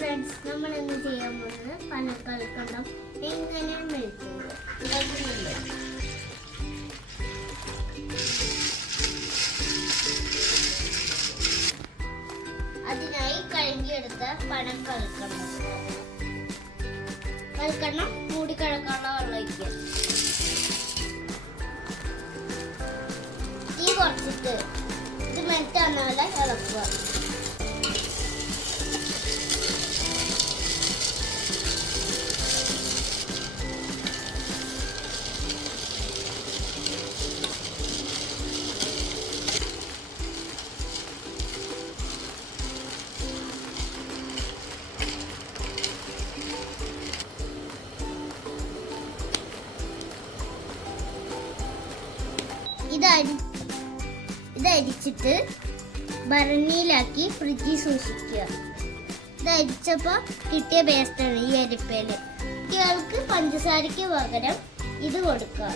Friends, നമ്മൾ ഇന്ന് ചെയ്യാൻ പോകുന്നത് പനക്കൽക്കണ്ടം എങ്ങനെ മെൽറ്റുന്നത്. അതിനായി കഴുകിയെടുത്ത കൽക്കണ്ടം മൂടിക്കിടക്കാനുള്ള വെള്ളം ഒഴിക്കുക. തീ കുറച്ചിട്ട് ഇത് മെൽറ്റാകുന്ന പോലെ ഇളക്കുക. ഇത് അരിച്ചിട്ട് ഭരണിയിലാക്കി ഫ്രിഡ്ജിൽ സൂക്ഷിക്കുക. ഇത് അരിച്ചപ്പോൾ കിട്ടിയ പേസ്റ്റാണ് ഈ അരിപ്പയില്. കുട്ടികൾക്ക് പഞ്ചസാരയ്ക്ക് പകരം ഇത് കൊടുക്കുക.